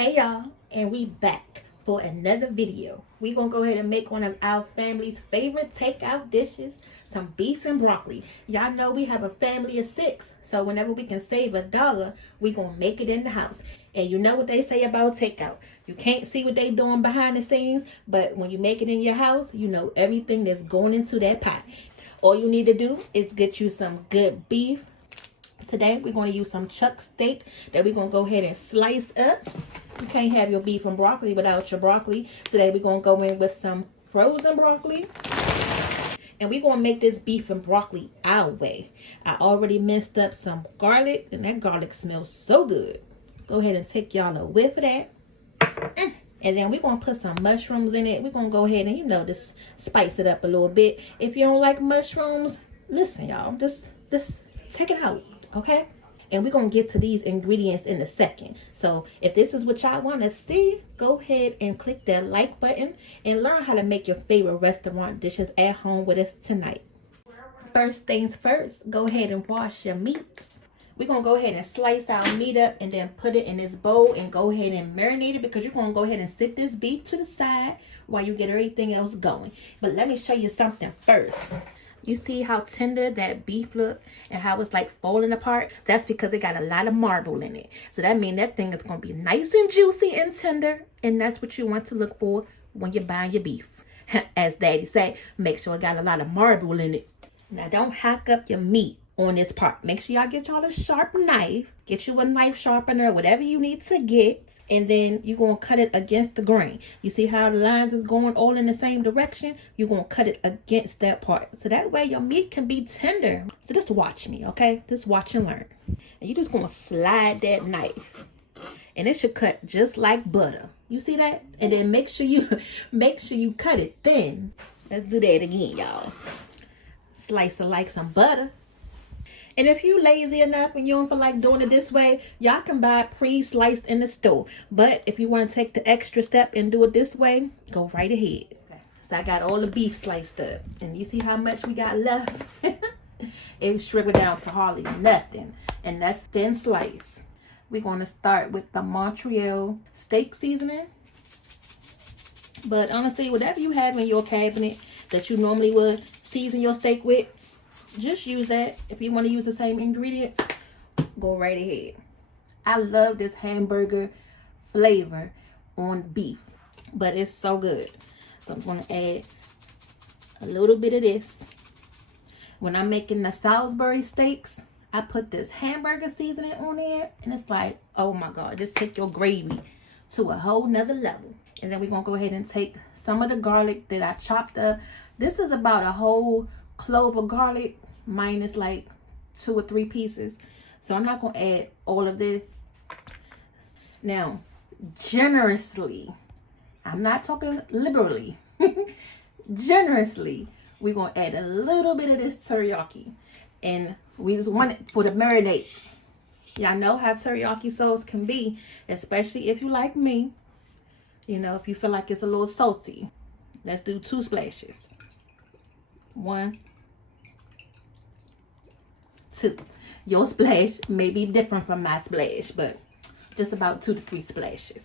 Hey y'all, and we back for another video. We gonna go ahead and make one of our family's favorite takeout dishes, some beef and broccoli. Y'all know we have a family of 6, so whenever we can save $1, we gonna make it in the house. And you know what they say about takeout. You can't see what they doing behind the scenes, but when you make it in your house, you know everything that's going into that pot. All you need to do is get you some good beef. Today we're going to use some chuck steak that we're going to go ahead and slice up. You can't have your beef and broccoli without your broccoli. Today we're going to go in with some frozen broccoli. And we're going to make this beef and broccoli our way. I already minced up some garlic, and that garlic smells so good. Go ahead and take y'all a whiff of that. And then we're going to put some mushrooms in it. We're going to go ahead and, just spice it up a little bit. If you don't like mushrooms, listen, y'all. Just take it out. Okay, and we're gonna get to these ingredients in a second. So if this is what y'all want to see, go ahead and click that like button and learn how to make your favorite restaurant dishes at home with us tonight. First things first, go ahead and wash your meat. We're gonna go ahead and slice our meat up and then put it in this bowl and go ahead and marinate it, because you're gonna go ahead and sit this beef to the side while you get everything else going. But let me show you something first. You see how tender that beef look and how it's like falling apart? That's because it got a lot of marble in it. So that means that thing is going to be nice and juicy and tender. And that's what you want to look for when you're buying your beef. As Daddy say, make sure it got a lot of marble in it. Now don't hack up your meat on this part. Make sure y'all get y'all a sharp knife. Get you a knife sharpener, whatever you need to get. And then you're going to cut it against the grain. You see how the lines is going all in the same direction? You're going to cut it against that part. So that way your meat can be tender. So just watch me, okay? Just watch and learn. And you're just going to slide that knife. And it should cut just like butter. You see that? And then make sure you cut it thin. Let's do that again, y'all. Slice it like some butter. And if you lazy enough and you don't feel like doing it this way, y'all can buy it pre-sliced in the store. But if you want to take the extra step and do it this way, go right ahead. Okay. So I got all the beef sliced up. And you see how much we got left? It shriveled down to hardly nothing. And that's thin slice. We're going to start with the Montreal steak seasoning. But honestly, whatever you have in your cabinet that you normally would season your steak with, just use that. If you want to use the same ingredients, go right ahead. I love this hamburger flavor on beef, but it's so good. So I'm going to add a little bit of this. When I'm making the Salisbury steaks, I put this hamburger seasoning on there, and it's like, oh my God, just take your gravy to a whole nother level. And then we're going to go ahead and take some of the garlic that I chopped up. This is about a whole clove of garlic minus like 2 or 3 pieces. So I'm not going to add all of this. Now, generously, I'm not talking liberally, generously, we're going to add a little bit of this teriyaki. And we just want it for the marinade. Y'all know how teriyaki sauce can be, especially if you like me. If you feel like it's a little salty. Let's do 2 splashes. 1, 2. Your splash may be different from my splash, but just about 2 to 3 splashes.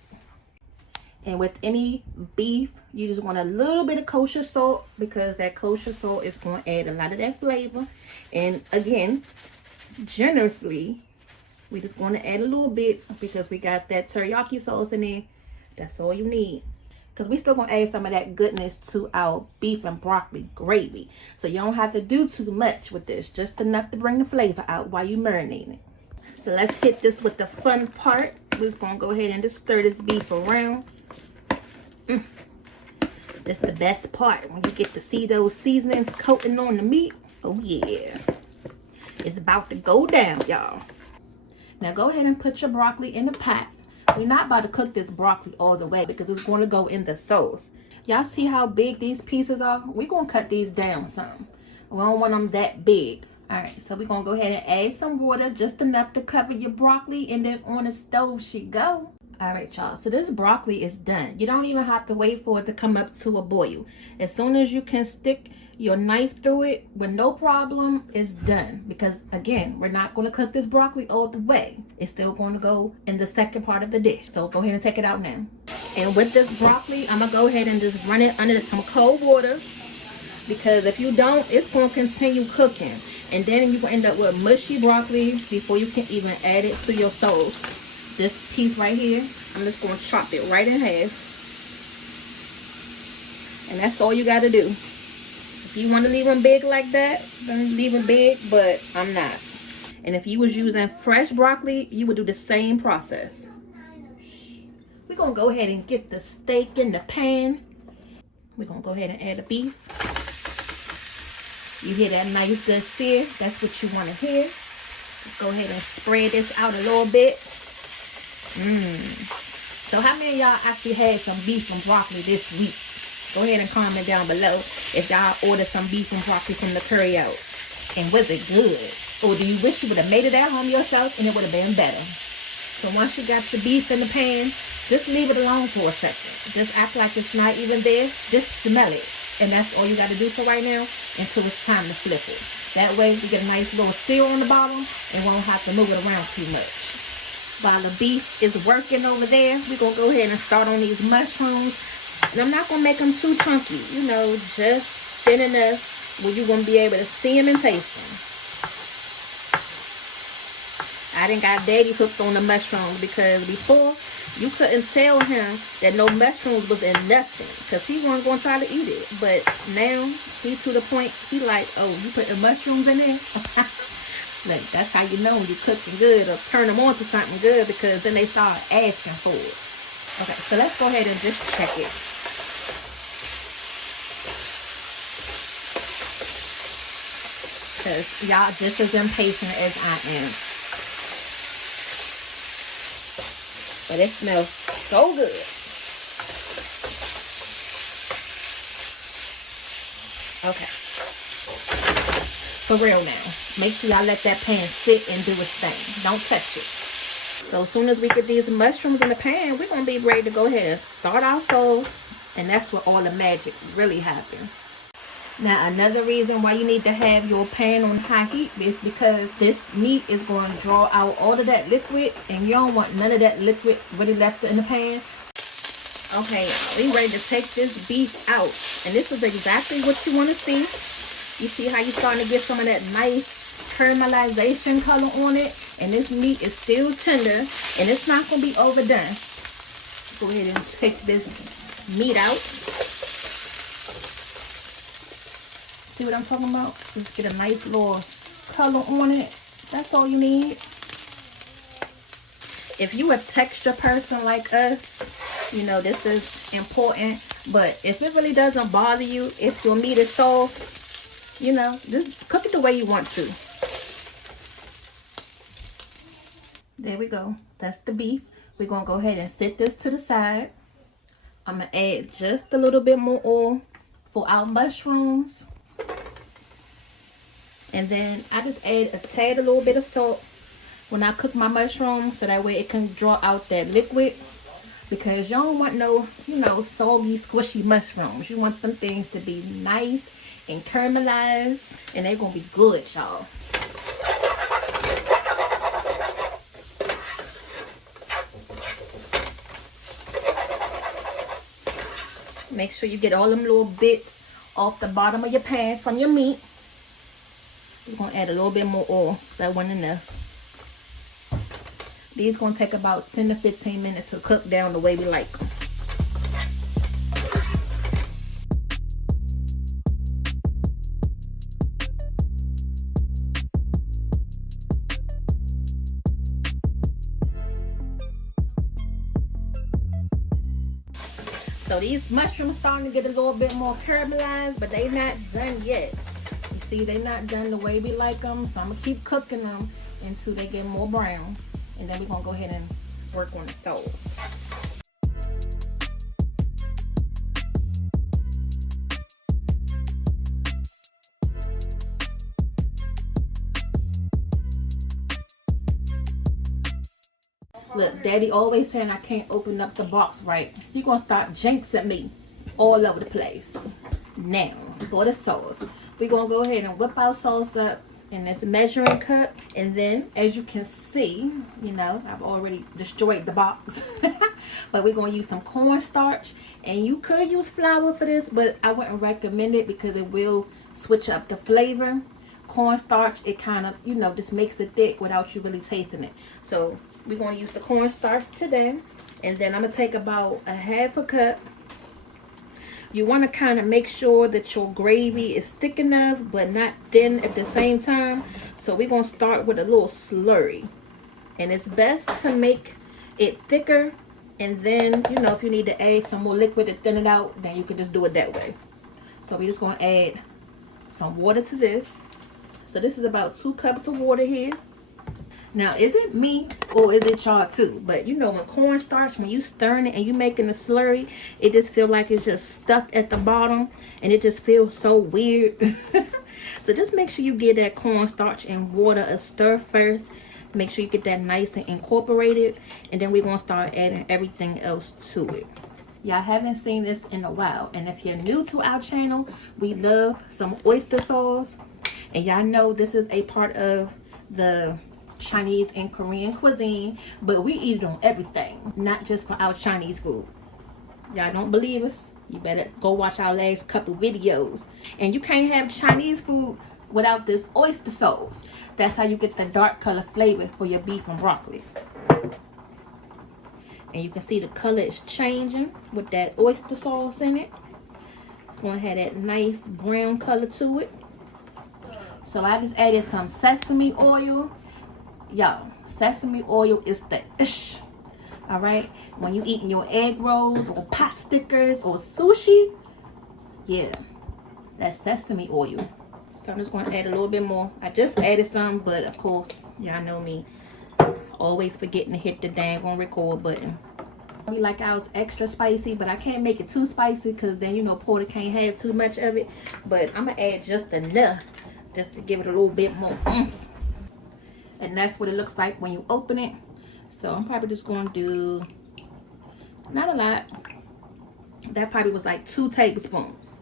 And with any beef, you just want a little bit of kosher salt, because that kosher salt is going to add a lot of that flavor. And again, generously, we just want to add a little bit, because we got that teriyaki sauce in there. That's all you need. Because we still going to add some of that goodness to our beef and broccoli gravy. So you don't have to do too much with this. Just enough to bring the flavor out while you marinating it. So let's hit this with the fun part. We're just going to go ahead and just stir this beef around. This is the best part. When you get to see those seasonings coating on the meat. Oh yeah. It's about to go down, y'all. Now go ahead and put your broccoli in the pot. We're not about to cook this broccoli all the way, because it's going to go in the sauce. Y'all see how big these pieces are? We're going to cut these down some. We don't want them that big. Alright, so we're going to go ahead and add some water, just enough to cover your broccoli, and then on the stove she go. All right, y'all. So this broccoli is done. You don't even have to wait for it to come up to a boil. As soon as you can stick your knife through it with no problem, it's done. Because again, we're not going to cook this broccoli all the way. It's still going to go in the second part of the dish. So go ahead and take it out now. And with this broccoli, I'm going to go ahead and just run it under some cold water. Because if you don't, it's going to continue cooking. And then you will end up with mushy broccoli before you can even add it to your sauce. This piece right here, I'm just going to chop it right in half. And that's all you got to do. If you want to leave them big like that, then leave them big, but I'm not. And if you was using fresh broccoli, you would do the same process. We're going to go ahead and get the steak in the pan. We're going to go ahead and add the beef. You hear that nice good sear? That's what you want to hear. Let's go ahead and spread this out a little bit. So how many of y'all actually had some beef and broccoli this week? Go ahead and comment down below if y'all ordered some beef and broccoli from the curry out. And was it good? Or do you wish you would have made it at home yourself and it would have been better? So once you got the beef in the pan, just leave it alone for a second. Just act like it's not even there. Just smell it. And that's all you got to do for right now until it's time to flip it. That way you get a nice little sear on the bottom and won't have to move it around too much. While the beef is working over there, we're going to go ahead and start on these mushrooms. And I'm not going to make them too chunky. You know, just thin enough where you're going to be able to see them and taste them. I done got Daddy hooked on the mushrooms because before you couldn't tell him that no mushrooms was in nothing because he wasn't going to try to eat it. But now he to the point, he like, oh, you putting mushrooms in there? Like, that's how you know when you're cooking good or turn them on to something good because then they start asking for it. Okay, so let's go ahead and just check it. Because y'all just as impatient as I am. But it smells so good. Okay. For real now. Make sure y'all let that pan sit and do its thing. Don't touch it. So as soon as we get these mushrooms in the pan, we're going to be ready to go ahead and start our sauce. And that's where all the magic really happens. Now another reason why you need to have your pan on high heat is because this meat is going to draw out all of that liquid. And you don't want none of that liquid really left in the pan. Okay, we ready to take this beef out. And this is exactly what you want to see. You see how you're starting to get some of that nice caramelization color on it. And this meat is still tender. And it's not going to be overdone. Go ahead and take this meat out. See what I'm talking about? Just get a nice little color on it. That's all you need. If you a texture person like us, you know this is important. But if it really doesn't bother you, if your meat is soft, you know, just cook it the way you want to. There we go. That's the beef. We're going to go ahead and set this to the side. I'm going to add just a little bit more oil for our mushrooms. And then I just add a little bit of salt when I cook my mushrooms so that way it can draw out that liquid. Because you don't want no, you know, soggy, squishy mushrooms. You want some things to be nice and caramelized. And they're going to be good, y'all. Make sure you get all them little bits off the bottom of your pan from your meat. We're going to add a little bit more oil. That wasn't enough. These going to take about 10 to 15 minutes to cook down the way we like them. So these mushrooms starting to get a little bit more caramelized, but they not done yet. You see, they not done the way we like them, so I'm gonna keep cooking them until they get more brown, and then we're gonna go ahead and work on the stove. Look, Daddy always saying I can't open up the box right. He gonna start jinxing me all over the place. Now, for the sauce, we're gonna go ahead and whip our sauce up in this measuring cup. And then, as you can see, you know, I've already destroyed the box. But we're gonna use some cornstarch. And you could use flour for this, but I wouldn't recommend it because it will switch up the flavor. Cornstarch, it kind of, you know, just makes it thick without you really tasting it. So we're going to use the cornstarch today. And then I'm going to take about a half a cup. You want to kind of make sure that your gravy is thick enough but not thin at the same time. So we're going to start with a little slurry. And it's best to make it thicker. And then, you know, if you need to add some more liquid to thin it out, then you can just do it that way. So we're just going to add some water to this. So this is about 2 cups of water here. Now, is it me or is it y'all too? But you know, when cornstarch, when you stirring it and you making a slurry, it just feels like it's just stuck at the bottom. And it just feels so weird. So just make sure you give that cornstarch and water a stir first. Make sure you get that nice and incorporated. And then we're going to start adding everything else to it. Y'all haven't seen this in a while. And if you're new to our channel, we love some oyster sauce. And y'all know this is a part of the Chinese and Korean cuisine. But we eat it on everything. Not just for our Chinese food. Y'all don't believe us? You better go watch our last couple videos. And you can't have Chinese food without this oyster sauce. That's how you get the dark color flavor for your beef and broccoli. And you can see the color is changing with that oyster sauce in it. It's going to have that nice brown color to it. So I just added some sesame oil. Y'all, sesame oil is the ish. Alright? When you eating your egg rolls or pot stickers or sushi, yeah, that's sesame oil. So I'm just going to add a little bit more. I just added some, but of course, y'all know me. Always forgetting to hit the dang on record button. We like ours extra spicy, but I can't make it too spicy because then, you know, Porter can't have too much of it. But I'm going to add just enough just to give it a little bit more oomph. And that's what it looks like when you open it. So I'm probably just going to do not a lot. That probably was like 2 tablespoons.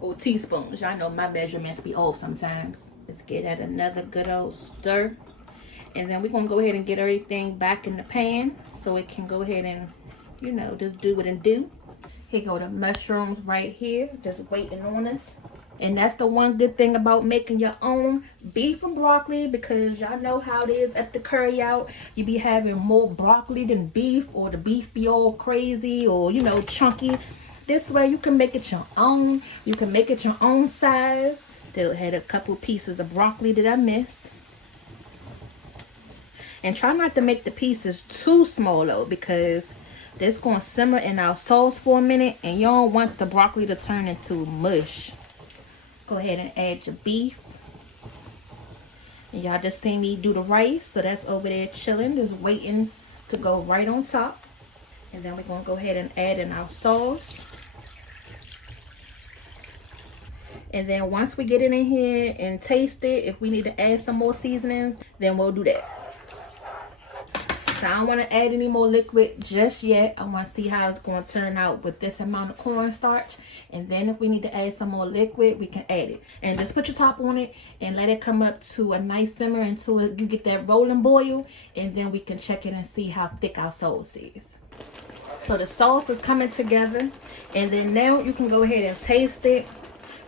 Or teaspoons. Y'all know my measurements be off sometimes. Let's get at another good old stir. And then we're going to go ahead and get everything back in the pan so it can go ahead and, you know, just do what it do. Here go the mushrooms right here, just waiting on us. And that's the one good thing about making your own beef and broccoli, because y'all know how it is at the curry out. You be having more broccoli than beef, or the beef be all crazy or, you know, chunky. This way you can make it your own. You can make it your own size. Still had a couple pieces of broccoli that I missed. And try not to make the pieces too small though, because this going to simmer in our sauce for a minute and you don't want the broccoli to turn into mush. Go ahead and add your beef. And y'all just seen me do the rice, so that's over there chilling, just waiting to go right on top. And then we're going to go ahead and add in our sauce. And then once we get it in here and taste it, if we need to add some more seasonings, then we'll do that. So I don't want to add any more liquid just yet. I want to see how it's going to turn out with this amount of cornstarch. And then if we need to add some more liquid, we can add it. And just put your top on it and let it come up to a nice simmer until you get that rolling boil. And then we can check it and see how thick our sauce is. So the sauce is coming together. And then now you can go ahead and taste it.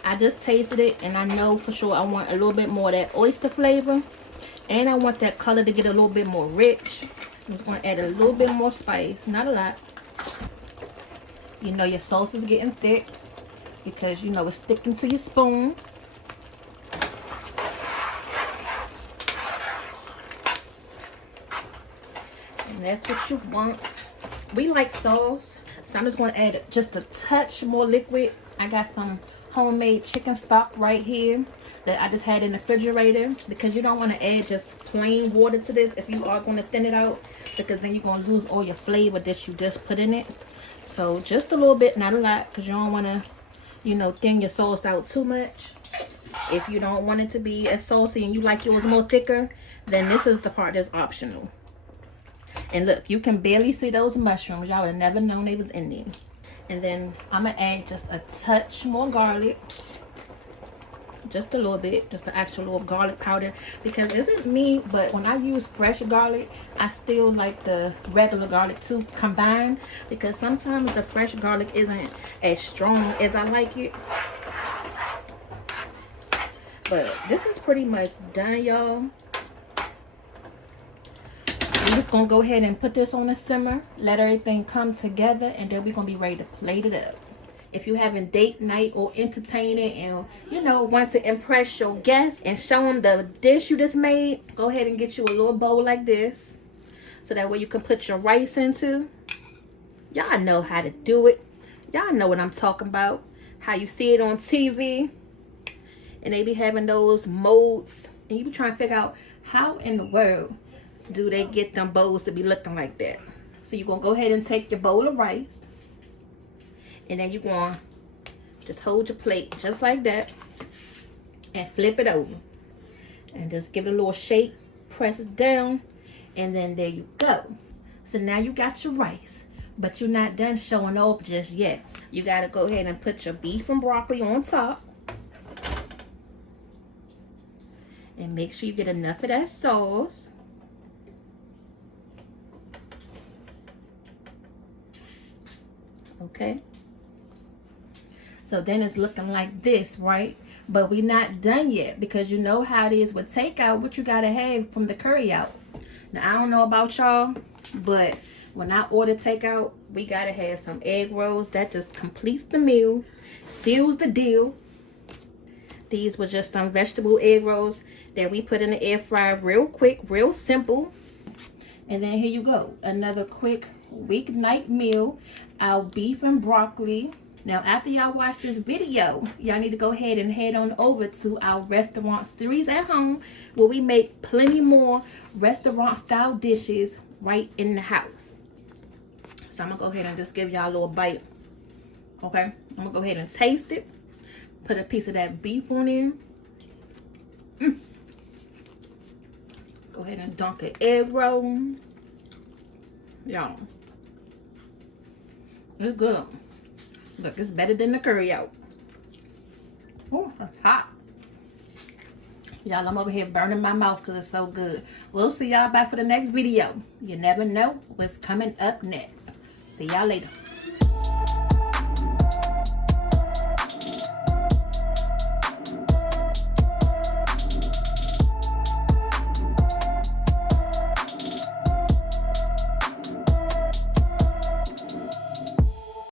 I just tasted it and I know for sure I want a little bit more of that oyster flavor. And I want that color to get a little bit more rich. I'm just going to add a little bit more spice. Not a lot. You know your sauce is getting thick because you know it's sticking to your spoon. And that's what you want. We like sauce, so I'm just going to add just a touch more liquid. I got some homemade chicken stock right here that I just had in the refrigerator, because you don't want to add just plain water to this if you are going to thin it out, because then you're going to lose all your flavor that you just put in it. So just a little bit, not a lot, because you don't want to, you know, thin your sauce out too much. If you don't want it to be as saucy and you like yours more thicker, then this is the part that's optional. And look, you can barely see those mushrooms. Y'all would have never known they was in there. And then I'm gonna add just a touch more garlic. Just a little bit, just the actual little garlic powder, because it isn't me, but when I use fresh garlic, I still like the regular garlic too combined, because sometimes the fresh garlic isn't as strong as I like it. But this is pretty much done, y'all. We're just gonna go ahead and put this on a simmer, let everything come together, and then we're gonna be ready to plate it up. If you're having date night or entertaining and, you know, want to impress your guests and show them the dish you just made, go ahead and get you a little bowl like this. So that way you can put your rice into. Y'all know how to do it. Y'all know what I'm talking about. How you see it on TV. And they be having those molds. And you be trying to figure out how in the world do they get them bowls to be looking like that. So you're going to go ahead and take your bowl of rice. And then you're going to just hold your plate just like that. And flip it over. And just give it a little shake. Press it down. And then there you go. So now you got your rice. But you're not done showing off just yet. You got to go ahead and put your beef and broccoli on top. And make sure you get enough of that sauce. Okay. So then it's looking like this, right? But we're not done yet, because you know how it is with takeout, what you gotta have from the curry out. Now, I don't know about y'all, but when I order takeout, we gotta have some egg rolls. That just completes the meal, seals the deal. These were just some vegetable egg rolls that we put in the air fryer real quick, real simple. And then here you go, another quick weeknight meal, our beef and broccoli. Now, after y'all watch this video, y'all need to go ahead and head on over to our restaurant series at home, where we make plenty more restaurant style dishes right in the house. So I'm gonna go ahead and just give y'all a little bite. Okay, I'm gonna go ahead and taste it. Put a piece of that beef on there. Go ahead and dunk an egg roll. Y'all, it's good. Look, it's better than the curry out. Oh, it's hot. Y'all, I'm over here burning my mouth because it's so good. We'll see y'all back for the next video. You never know what's coming up next. See y'all later.